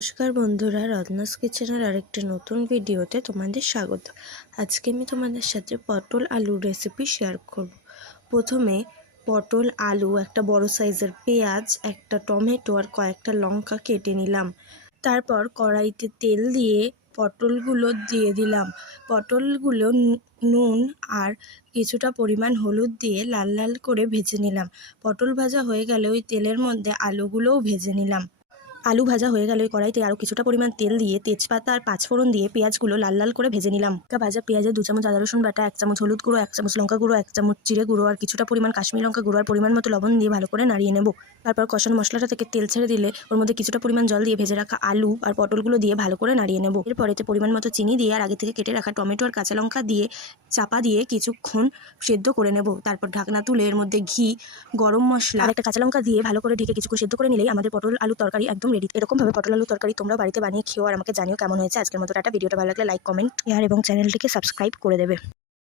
নমস্কার বন্ধুরা, রত্নাস কিচেনের আরেকটি নতুন ভিডিওতে তোমাদের স্বাগত। আজকে আমি তোমাদের সাথে পটল আলুর রেসিপি শেয়ার করব। প্রথমে পটল আলু, একটা বড় সাইজের পেঁয়াজ, একটা টমেটো আর কয়েকটা লঙ্কা কেটে নিলাম। তারপর কড়াইতে তেল দিয়ে পটলগুলো দিয়ে দিলাম। পটলগুলো নুন আর কিছুটা পরিমাণ হলুদ দিয়ে লাল লাল করে ভেজে নিলাম। পটল ভাজা হয়ে গেলে ওই তেলের মধ্যে আলুগুলোও ভেজে নিলাম। আলু ভাজা হয়ে গেলে কড়াইতে আরও কিছুটা পরিমাণ তেল দিয়ে তেজপাতা আর পাঁচফোড়ন দিয়ে পেঁয়াজগুলো লাল লাল করে ভেজে নিলাম। ভাজা পেঁয়াজে 2 চামচ আদা রসুন বাটা, 1 চামচ হলুদ গুঁড়ো, 1 চামচ লঙ্কা গুঁড়ো, 1 চামচ জিরে গুঁড়ো আর কিছুটা পরিমাণ কাশ্মীরি লঙ্কা গুঁড়ো আর পরিমাণ মতো লবণ দিয়ে ভালো করে নাড়িয়ে নেব। তারপর কষানো মশলাটা থেকে তেল ছেড়ে দিলে ওর মধ্যে কিছুটা পরিমাণ জল দিয়ে ভেজে রাখা আলু আর পটলগুলো দিয়ে ভালো করে নাড়িয়ে নেব। এরপর এতে পরিমাণ মতো চিনি দিয়ে আর আগে থেকে কেটে রাখা টমেটো আর কাঁচা লঙ্কা দিয়ে চাপা দিয়ে কিছুক্ষণ সেদ্ধ করে নেব। তারপর ঢাকনা তুলে এর মধ্যে ঘি, গরম মশলা আর একটা কাঁচা লঙ্কা দিয়ে ভালো করে ঢেকে কিছুক্ষণ সেদ্ধ করে নিলেই আমাদের পটল আলু তরকারি একদম রেডি। এরকমভাবে পটল আলু তরকারি তোমরা বাড়িতে বানিয়ে খেও আর আমাকে জানিও কেমন হয়েছে। আজকের মতো টাটা। ভিডিওটা ভালো লাগলে লাইক, কমেন্ট, শেয়ার এবং চ্যানেলটিকে সাবস্ক্রাইব করে দেবে।